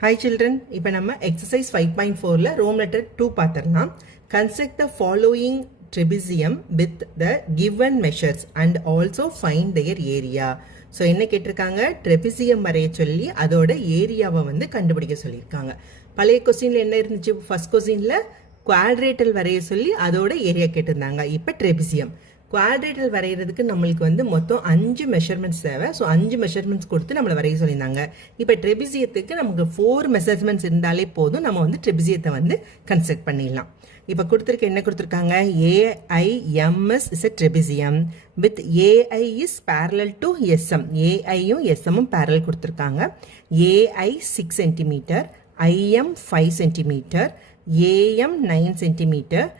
Hi children, இப்போ நம்ம exercise 5.4ல room letter 2 பார்த்திரலாம். Construct the following trapezium with the given measures and also find their area. So என்ன கேட்டிருக்காங்க, trapezium வரைய சொல்லி அதோட ஏரியாவை வந்து கண்டுபிடிக்க சொல்லியிருக்காங்க. பழைய கொஸ்டின்ல என்ன இருந்துச்சு, ஃபர்ஸ்ட் கொஸ்டின்ல குவாட்ரேட்டல் வரைய சொல்லி அதோட ஏரியா கேட்டிருந்தாங்க. இப்போ trapezium குவாட்ரேட்டல் வரைகிறதுக்கு நம்மளுக்கு வந்து மொத்தம் 5 மெஷர்மெண்ட்ஸ் தேவை. ஸோ 5 மெஷர்மெண்ட்ஸ் கொடுத்து நம்மளை வரைய சொல்லியிருந்தாங்க. இப்போ ட்ரெபிசியத்துக்கு நமக்கு 4 மெஷர்மெண்ட்ஸ் இருந்தாலே போதும், நம்ம வந்து ட்ரெபிசியத்தை வந்து கன்ஸ்ட்ரக்ட் பண்ணிடலாம். இப்போ கொடுத்துருக்க என்ன கொடுத்துருக்காங்க, AIMS is a trapezium with AI is parallel to SM. ஏஐயும் எஸ்எம்மும் பேரலல் கொடுத்துருக்காங்க. AI 6 centimetre, IM 5 centimetre, AM 9 centimetre,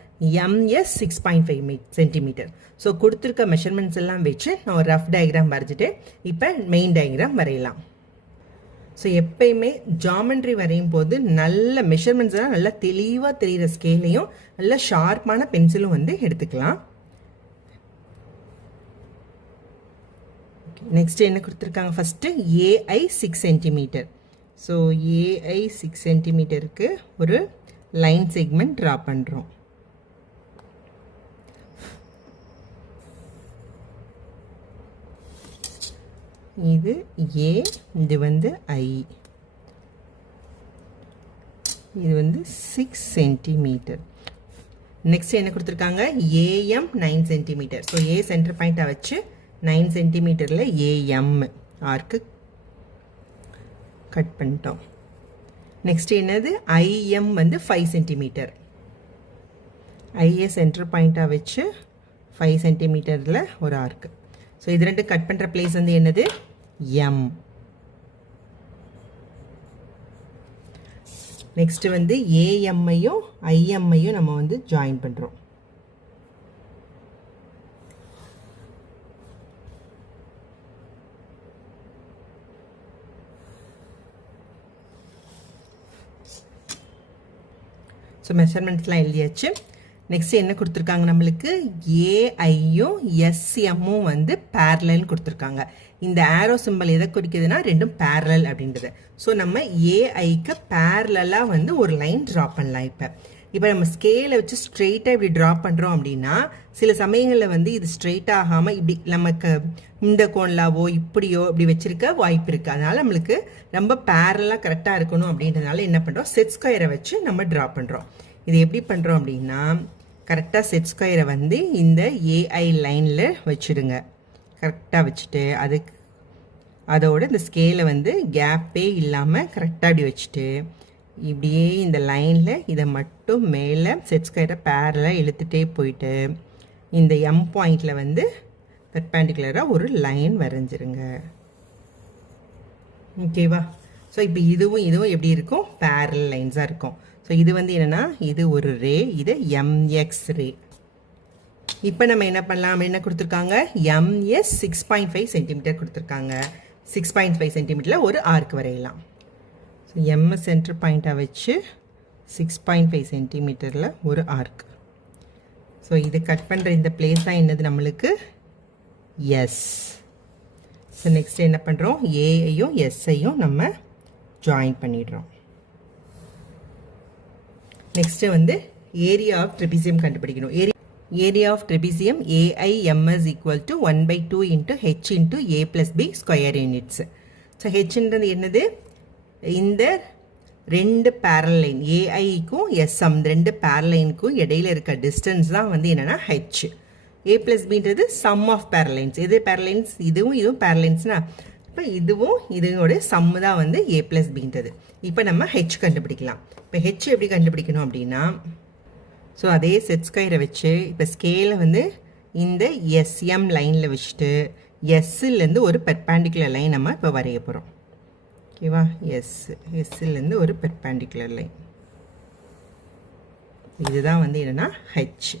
MS 6.5 centimetre. So கொடுத்துருக்க மெஷர்மெண்ட்ஸ் எல்லாம் வச்சு நான் ஒரு ரஃப் டயக்ராம் வரைஞ்சிட்டு இப்போ மெயின் டயக்ராம் வரையலாம். ஸோ எப்பயுமே ஜாமெண்ட்ரி வரையும் போது நல்ல மெஷர்மெண்ட்ஸ் எல்லாம் நல்லா தெளிவாக தெரிகிற ஸ்கேலையும் நல்ல ஷார்ப்பான பென்சிலும் வந்து எடுத்துக்கலாம். நெக்ஸ்ட் என்ன கொடுத்துருக்காங்க, first AI 6 centimetre. So AI 6 சென்டிமீட்டருக்கு ஒரு லைன் செக்மெண்ட் ட்ரா பண்ணுறோம். இது ஏ, இது வந்து ஐ, இது வந்து 6 சென்டிமீட்டர். நெக்ஸ்ட் என்ன கொடுத்துருக்காங்க, AM 9 centimetre. So A centre பாயிண்ட்டாக வச்சு 9 சென்டிமீட்டரில் ஏஎம் ஆர்க்கு கட் பண்ணிட்டோம். நெக்ஸ்ட் என்னது, ஐஎம் வந்து 5 சென்டிமீட்டர். ஐஏ சென்டர் பாயிண்ட்டாக வச்சு 5 சென்டிமீட்டரில் ஒரு ஆர்க்கு. ஸோ இது ரெண்டு கட் பண்ணுற பிளேஸ் வந்து என்னது, எம். நெக்ஸ்ட் வந்து ஏஎம்ஐயும் ஐஎம்ஐயும் நம்ம வந்து ஜாயின் பண்ணுறோம். ஸோ மெஷர்மெண்ட்ஸ்லாம் எழுதியாச்சு. நெக்ஸ்ட் என்ன கொடுத்துருக்காங்க, நம்மளுக்கு ஏஐயும் எஸ்எம்மும் வந்து பேரலல் கொடுத்துருக்காங்க. இந்த ஆரோ சிம்பிள் எதை குறிக்குதுன்னா ரெண்டும் பேரலல் அப்படின்றது. ஸோ நம்ம ஏஐக்கு பேரலாக வந்து ஒரு லைன் ட்ரா பண்ணலாம். இப்போ நம்ம ஸ்கேலை வச்சு ஸ்ட்ரெயிட்டாக இப்படி ட்ரா பண்ணுறோம் அப்படின்னா சில சமயங்களில் வந்து இது ஸ்ட்ரெயிட் ஆகாமல் இப்படி நமக்கு இந்த கோன்லாவோ இப்படியோ இப்படி வச்சிருக்க வாய்ப்பு இருக்குது. அதனால் நம்மளுக்கு ரொம்ப பேரலாக கரெக்டாக இருக்கணும் அப்படின்றதுனால என்ன பண்ணுறோம், செட் ஸ்கொயரை வச்சு நம்ம ட்ரா பண்ணுறோம். இது எப்படி பண்ணுறோம் அப்படின்னா, கரெக்டாக செட் ஸ்கொயரை வந்து இந்த ஏஐ லைனில் வச்சுடுங்க. கரெக்டாக வச்சுட்டு அதோட இந்த ஸ்கேலை வந்து கேப்பே இல்லாமல் கரெக்டாக இப்படி வச்சுட்டு இப்படியே இந்த லைனில் இதை மட்டும் மேலே செட் ஸ்கொயரை பேரலாக இழுத்துட்டே போயிட்டு இந்த எம் பாயிண்டில் வந்து பெர்பெண்டிகுலராக ஒரு லைன் வரைஞ்சிருங்க. ஓகேவா? ஸோ இப்போ இதுவும் எப்படி இருக்கும், பேரல் லைன்ஸாக இருக்கும். ஸோ இது வந்து என்னென்னா, இது ஒரு ரே, இது எம்எக்ஸ் ரே. இப்போ நம்ம என்ன பண்ணலாம், என்ன கொடுத்துருக்காங்க, எம்எஸ் 6.5 சென்டிமீட்டர் கொடுத்துருக்காங்க. 6.5 சென்டிமீட்டரில் ஒரு ஆர்க் வரையலாம். ஸோ எம்எஸ் சென்டர் பாயிண்ட்டாக வச்சு 6.5 சென்டிமீட்டரில் ஒரு ஆர்க். ஸோ இது கட் பண்ணுற இந்த பிளேஸ் தான் என்னது நம்மளுக்கு எஸ். ஸோ நெக்ஸ்ட் என்ன பண்ணுறோம், ஏஐயும் எஸ்ஐயும் நம்ம ஜாயின் பண்ணிடுறோம். நெக்ஸ்ட்டு வந்து ஏரியா ஆஃப் ட்ரெபிசியம் கண்டுபிடிக்கணும். Area of trapezium AIMS equal to 1/2 into H into A plus B square units. So ஹெச்ன்றது என்னது, இந்த ரெண்டு பேரல் லைன் ஏஐக்கும் எஸ்எம் ரெண்டு பேரல் லைனுக்கும் இடையில இருக்க டிஸ்டன்ஸ் தான் வந்து என்னென்னா ஹெச். ஏ ப்ளஸ் பின்றது சம் ஆஃப் பேரலைன்ஸ். எது பேரலைன்ஸ், இதுவும் பேரலைன்ஸ்னா இப்போ இதுவும் இதோட சம்மு தான் வந்து ஏ ப்ளஸ் பின்றது. இப்போ நம்ம ஹெச் கண்டுபிடிக்கலாம். இப்போ ஹெச் எப்படி கண்டுபிடிக்கணும் அப்படின்னா, ஸோ அதே செட் ஸ்கொயரை வச்சு இப்போ ஸ்கேலை வந்து இந்த எஸ்எம் லைனில் வச்சுட்டு எஸ்லேருந்து ஒரு பெர்பெண்டிகுலர் லைன் நம்ம இப்போ வரைய போகிறோம். ஓகேவா? எஸ்லேருந்து ஒரு பெர்பெண்டிகுலர் லைன். இதுதான் வந்து என்னென்னா ஹெச்.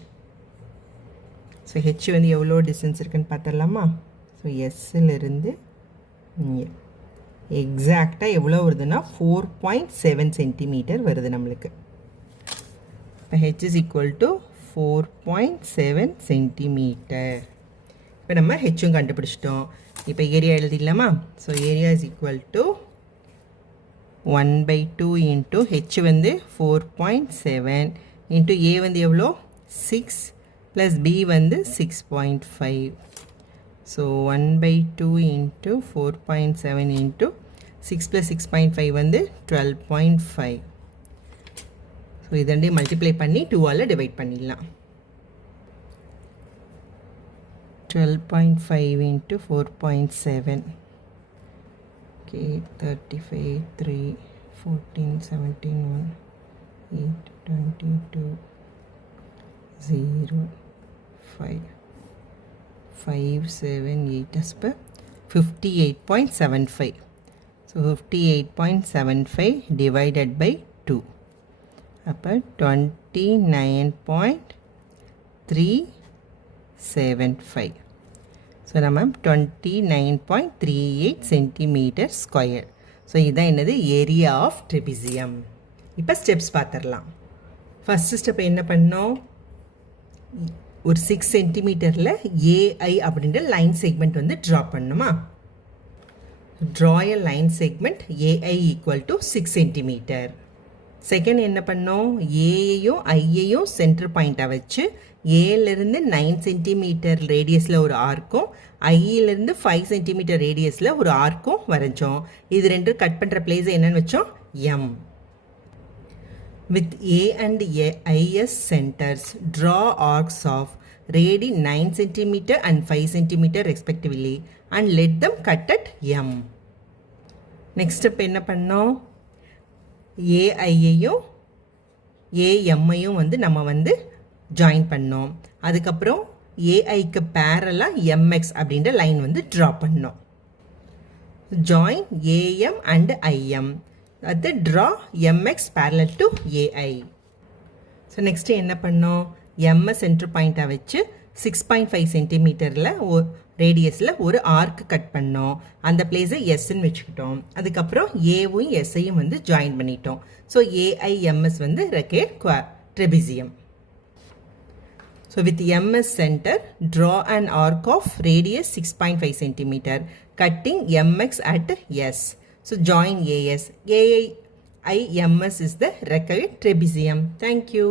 ஸோ ஹெச் வந்து எவ்வளோ டிஸ்டன்ஸ் இருக்குன்னு பார்த்துடலாமா? ஸோ எஸ்ஸிலிருந்து எக்ஸாக்டாக எவ்வளோ வருதுன்னா 4.7 சென்டிமீட்டர் வருது நம்மளுக்கு. இப்போ H is equal to 4.7 centimetre. இப்போ நம்ம ஹெச்சும் கண்டுபிடிச்சிட்டோம். இப்போ ஏரியா எழுதிடலாமா? So area is equal to 1/2 into h வந்து 4.7 into a வந்து எவ்வளோ 6 plus b வந்து 6.5. So 1/2 into 4.7 into 6 plus 6.5 வந்து 12.5. ஸோ இதண்டே மல்டிப்ளை பண்ணி 2ஆல் டிவைட் பண்ணிடலாம். 12.5 into 4.7. Okay, 35, 3, 14, 17, 1, 8, 22, 0, 5, 5, 7, 8 as per 58.75. So 58.75 divided by 2. அப்போ 29.375. ஸோ நம்ம 29.38 சென்டிமீட்டர் ஸ்கொயர். ஸோ இதுதான் என்னது ஏரியா ஆஃப் ட்ரெபிசியம். இப்போ ஸ்டெப்ஸ் பார்த்துடலாம். ஃபஸ்ட்டு ஸ்டெப் என்ன பண்ணோம், ஒரு 6 சென்டிமீட்டரில் ஏஐ அப்படின்ற லைன் செக்மெண்ட் வந்து ட்ரா பண்ணுமா. Draw a line segment AI equal to 6 centimetre. Second என்ன பண்ணோம், ஏயையும் ஐயையும் சென்டர் பாயிண்ட்டாக வச்சு ஏலேருந்து 9 சென்டிமீட்டர் ரேடியஸில் ஒரு ஆர்க்கும் ஐயிலேருந்து 5 சென்டிமீட்டர் ரேடியஸில் ஒரு ஆர்க்கும் வரைஞ்சோம். இது ரெண்டு கட் பண்ணுற பிளேஸை என்னன்னு வச்சோம், M. With A and is centres draw arcs of radii 9 centimetre and 5 centimetre respectively and let them cut at M. Next step என்ன பண்ணோம், ஏஐயையும் ஏஎம்ஐயும் வந்து நம்ம வந்து ஜாயின் பண்ணோம். அதுக்கப்புறம் ஏஐக்கு பேரலாக எம்எக்ஸ் அப்படின்ற லைன் வந்து ட்ரா பண்ணோம். ஜாயின் ஏஎம் அண்ட் ஐஎம், அது draw MX parallel to AI. So next என்ன பண்ணோம், எம்ஐ சென்டர் பாயிண்ட்டாக வச்சு 6.5 சென்டிமீட்டரில் ரேடியஸில் ஒரு ஆர்க் கட் பண்ணோம். அந்த பிளேஸை எஸ்ன்னு வச்சுக்கிட்டோம். அதுக்கப்புறம் ஏவும் எஸ்ஐயும் வந்து ஜாயின் பண்ணிட்டோம். ஸோ ஏஐஎம்எஸ் வந்து ரெக்கேட் trapezium. So with MS center, draw an arc of radius 6.5 centimeter, cutting MX at S. So join AS. AIMS is the required trapezium. Thank you.